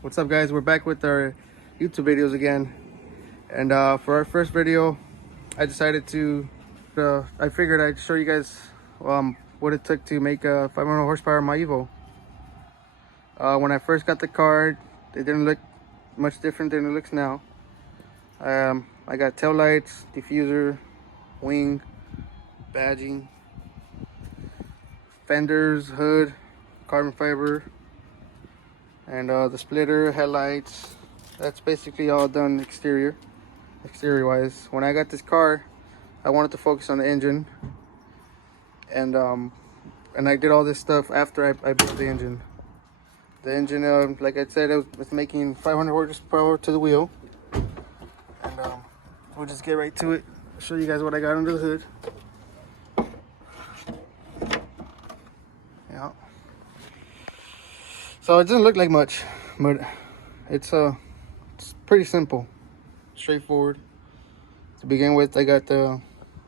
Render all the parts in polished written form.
What's up, guys? We're back with our YouTube videos again, and for our first video I decided to I figured I'd show you guys what it took to make a 500 horsepower My Evo. When I first got the car, it didn't look much different than it looks now. I got tail lights, diffuser, wing, badging, fenders, hood, carbon fiber, and the splitter, headlights. That's basically all done exterior wise. When I got this car, I wanted to focus on the engine, and I did all this stuff after I built the engine. The engine, like I said, it was making 500 horsepower to the wheel, and we'll just get right to it. I'll show you guys what I got under the hood. Yeah. So it doesn't look like much, but it's pretty simple, straightforward. To begin with, I got the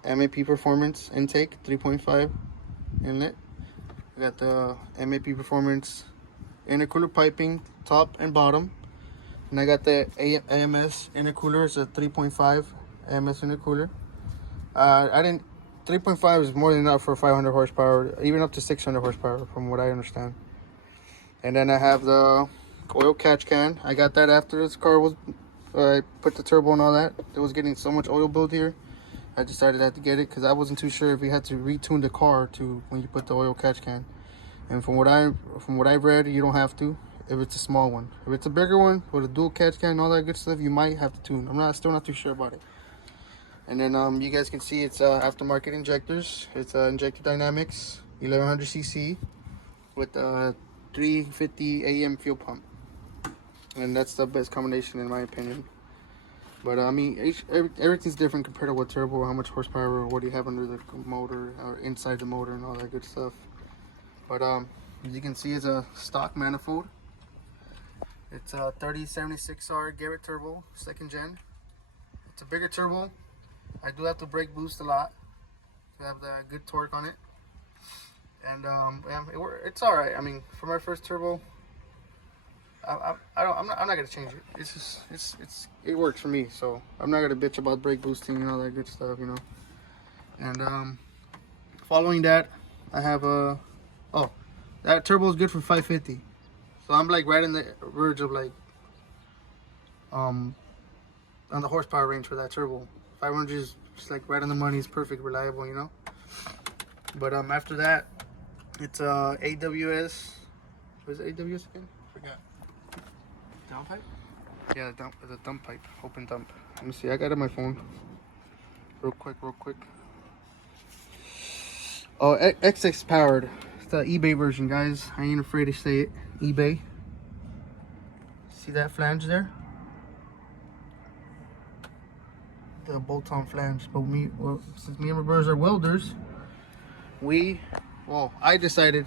MAP Performance intake 3.5 inlet. I got the MAP Performance intercooler piping top and bottom, and I got the AMS intercooler. It's a 3.5 AMS intercooler. 3.5 is more than enough for 500 horsepower, even up to 600 horsepower from what I understand. And then I have the oil catch can. I got that after this car was, I put the turbo and all that. It was getting so much oil build here. I decided I had to get it because I wasn't too sure if you had to retune the car to when you put the oil catch can. And from what I've read, you don't have to if it's a small one. If it's a bigger one with a dual catch can and all that good stuff, you might have to tune. Still not too sure about it. And then you guys can see it's aftermarket injectors. It's Injector Dynamics 1100cc with 350 AM fuel pump, and that's the best combination in my opinion. But I mean, everything's different compared to what turbo, how much horsepower, or what do you have under the motor or inside the motor and all that good stuff. But as you can see, it's a stock manifold. It's a 3076R Garrett turbo, 2nd gen. It's a bigger turbo. I do have to brake boost a lot to have the good torque on it. And yeah, it's all right. I mean, for my first turbo, I'm not gonna change it. It's just it works for me, so I'm not gonna bitch about brake boosting and all that good stuff, you know. And following that, I have a that turbo is good for 550, so I'm like right in the verge of like on the horsepower range for that turbo. 500 is just like right on the money. It's perfect, reliable, you know. But after that, it's AWS. What is it, AWS again? Forgot. Dump pipe? Yeah, the dump pipe. Open dump. Let me see. I got it on my phone. Real quick. Oh, XX powered. It's the eBay version, guys. I ain't afraid to say it. eBay. See that flange there? The bolt-on flange. But since me and my brothers are welders, I decided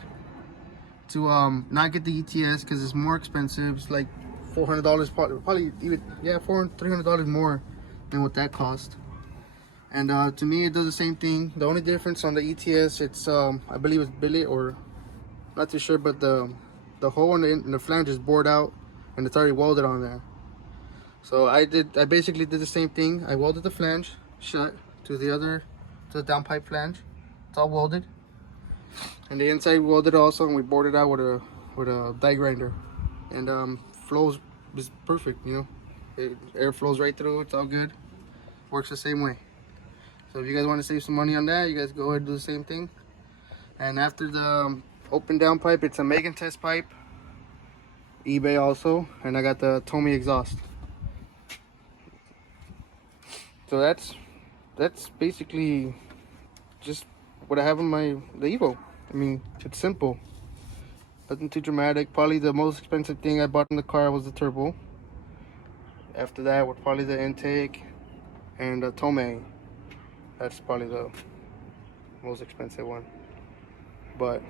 to not get the ETS because it's more expensive. It's like $400, probably even, yeah, $300 more than what that cost. And to me, it does the same thing. The only difference on the ETS, it's I believe it's billet, or not too sure, but the hole in the flange is bored out and it's already welded on there. So I basically did the same thing. I welded the flange shut to the downpipe flange. It's all welded, and the inside welded also, and we bored it out with a die grinder. And flows is perfect, you know. Air flows right through. It's all good. Works the same way. So if you guys want to save some money on that, you guys go ahead and do the same thing. And after the open downpipe, it's a Megan test pipe, eBay also, and I got the Tommy exhaust. So that's basically just what I have in the Evo. I mean, it's simple, nothing too dramatic. Probably the most expensive thing I bought in the car was the turbo. After that was probably the intake and the Tomei. That's probably the most expensive one. But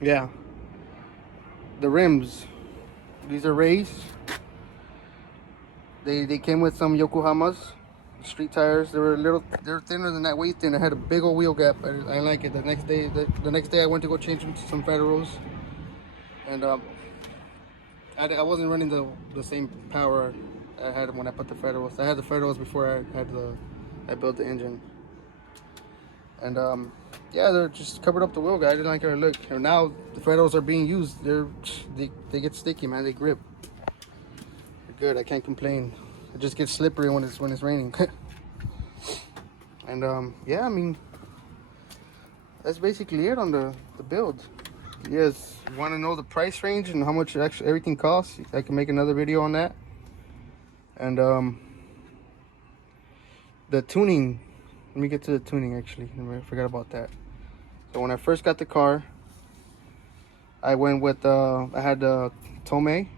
yeah, the rims, these are raised. They came with some Yokohamas street tires. They were thinner than that, way thin. I had a big old wheel gap. I like it. The next day I went to go change them to some Federals, and I wasn't running the same power I had when I put the Federals. I had the Federals before I built the engine. And yeah, they're just covered up the wheel guide. I didn't like how it looked. And now the Federals are being used. They get sticky, man. They grip. They're good. I can't complain. It just gets slippery when it's raining. And yeah, I mean, that's basically it on the build. You guys want to know the price range and how much actually everything costs? I can make another video on that. And the tuning. Let me get to the tuning actually. I forgot about that. So when I first got the car, I went with I had the Tomei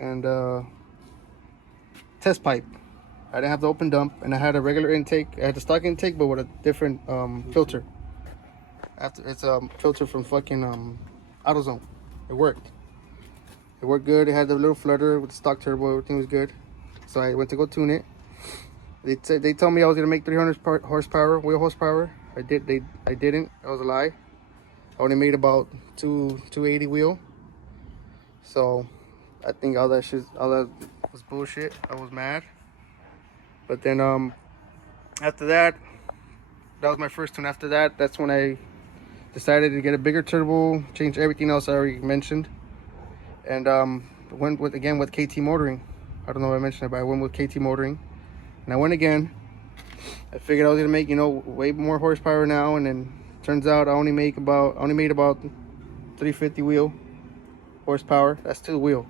and test pipe. I didn't have the open dump, and I had a regular intake. I had the stock intake, but with a different filter. It's a filter from fucking AutoZone. It worked. It worked good. It had the little flutter with the stock turbo. Everything was good. So I went to go tune it. They told me I was gonna make 300 horsepower, wheel horsepower. I didn't. That was a lie. I only made about 280 wheel. So I think all that was bullshit. I was mad. But then after that was my first tune. After that, that's when I decided to get a bigger turbo, change everything else I already mentioned, and went with KT motoring. I don't know if I mentioned it, but I went with KT motoring, and I went again. I figured I was gonna make, you know, way more horsepower now, and then turns out I only made about 350 wheel horsepower. That's to the wheel,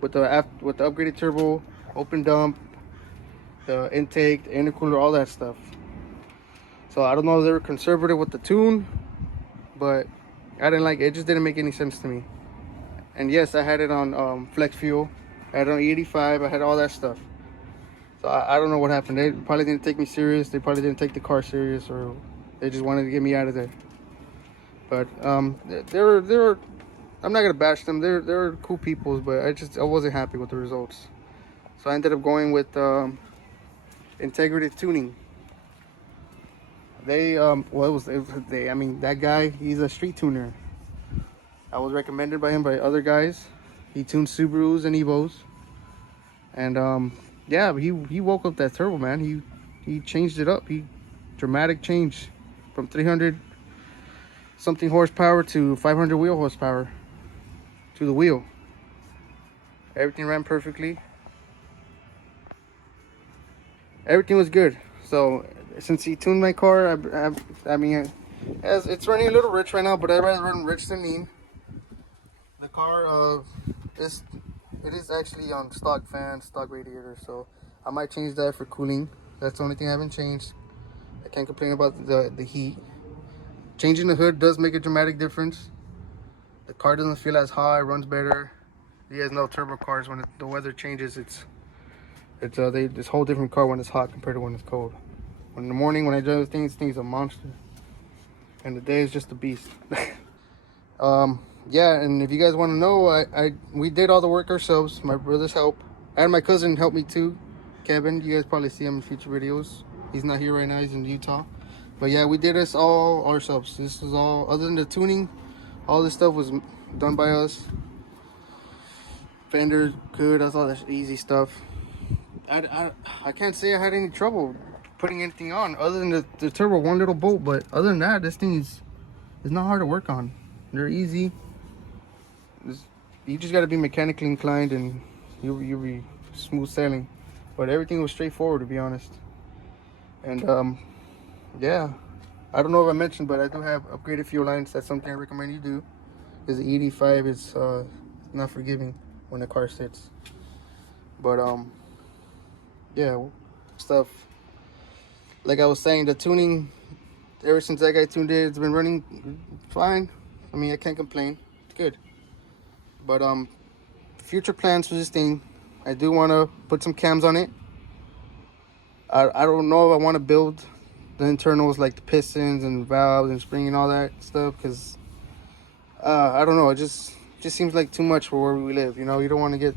with the upgraded turbo, open dump, the intake, the intercooler, all that stuff. So I don't know if they were conservative with the tune, but I didn't like it. It just didn't make any sense to me. And yes, I had it on flex fuel. I had it on E85. I had all that stuff. So I don't know what happened. They probably didn't take me serious. They probably didn't take the car serious, or they just wanted to get me out of there. But they were. I'm not gonna bash them. They're cool people, but I wasn't happy with the results. So I ended up going with Integrity Tuning. They I mean, that guy, he's a street tuner. I was recommended by him by other guys. He tunes Subarus and Evos, and yeah, he woke up that turbo, man. He changed it up. Dramatic change from 300 something horsepower to 500 wheel horsepower to the wheel. Everything ran perfectly. Everything was good. So since he tuned my car, I mean, it's running a little rich right now, but I'd rather run rich than mean. The car it is actually on stock fan, stock radiator, so I might change that for cooling. That's the only thing I haven't changed. I can't complain about the heat. Changing the hood does make a dramatic difference. The car doesn't feel as hot, it runs better. You guys know turbo cars, when the weather changes, it's this whole different car when it's hot compared to when it's cold. When in the morning, when I drive this thing's a monster, and the day is just a beast. Yeah, and if you guys want to know, we did all the work ourselves. My brother's help, and my cousin helped me too, Kevin. You guys probably see him in future videos. He's not here right now, he's in Utah. But yeah, we did this all ourselves. This was all, other than the tuning, all this stuff was done by us. Fender, good, that's all that easy stuff. I can't say I had any trouble putting anything on, other than the turbo, one little bolt. But other than that, this thing is not hard to work on. They're easy. You just got to be mechanically inclined, and you'll be smooth sailing. But everything was straightforward, to be honest. And yeah, I don't know if I mentioned, but I do have upgraded fuel lines. That's something I recommend you do, because the E85 is not forgiving when the car sits. But yeah, stuff like I was saying, the tuning, ever since that guy tuned it, it's been running fine. I mean, I can't complain. It's good. But future plans for this thing, I do want to put some cams on it. I don't know if I want to build the internals, like the pistons and valves and spring and all that stuff, because I don't know, it just seems like too much for where we live. You know, you don't want to get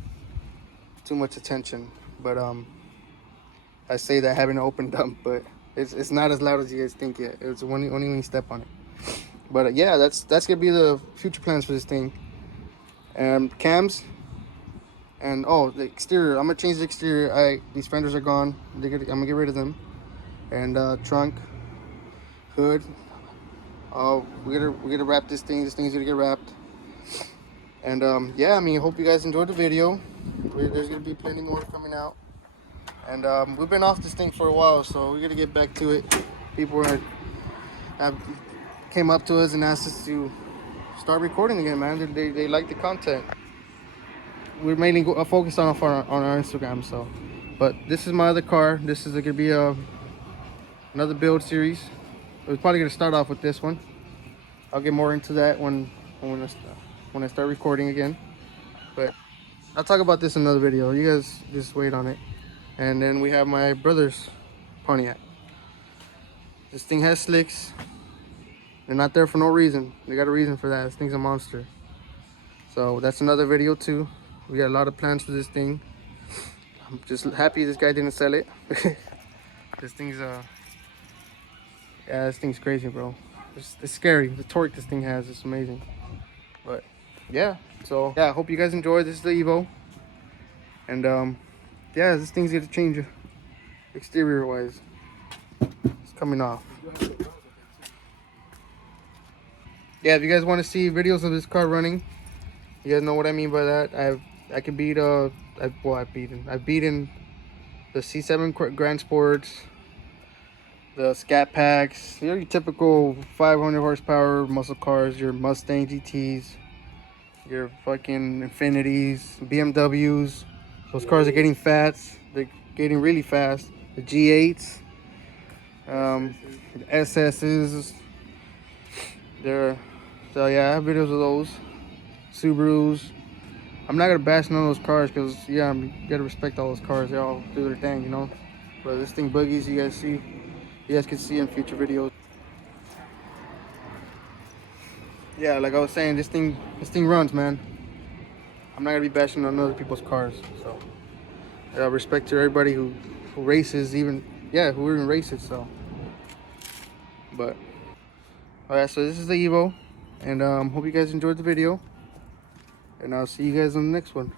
too much attention. But I say that having an open dump, but it's not as loud as you guys think yet. It's only when you step on it. But yeah, that's gonna be the future plans for this thing. and cams. And oh, the exterior, I'm gonna change the exterior. These fenders are gone. I'm gonna get rid of them. And trunk, hood. Oh, we're gonna wrap this thing. This thing's gonna get wrapped. And yeah, I mean, hope you guys enjoyed the video. There's gonna be plenty more coming out. And we've been off this thing for a while, so we're gonna get back to it. People have came up to us and asked us to start recording again, man. They like the content. We're mainly focused on our Instagram, so. But this is my other car. This is gonna be another build series. We're probably gonna start off with this one. I'll get more into that when I start recording again. But I'll talk about this in another video. You guys just wait on it. And then we have my brother's Pontiac. This thing has slicks. They're not there for no reason. They got a reason for that. This thing's a monster. So that's another video too. We got a lot of plans for this thing. I'm just happy this guy didn't sell it. This thing's yeah, this thing's crazy, bro. It's scary. The torque this thing has is amazing. But yeah, so yeah, I hope you guys enjoyed. This is the Evo. And yeah, this thing's gonna change exterior wise. It's coming off. Yeah, if you guys want to see videos of this car running, you guys know what I mean by that. I've beaten the C7 Grand Sports, the Scat Packs, your typical 500 horsepower muscle cars, your Mustang GTs, your fucking Infinities, BMWs. Those cars are getting fat. They're getting really fast. The G8s, the SSs. So yeah, I have videos of those. Subarus. I'm not gonna bash none of those cars because yeah, you gotta respect all those cars. They all do their thing, you know. But this thing boogies, you guys can see in future videos. Yeah, like I was saying, this thing runs, man. I'm not gonna be bashing on other people's cars. So respect to everybody who races, who even races. So, but alright, so this is the Evo, and hope you guys enjoyed the video, and I'll see you guys on the next one.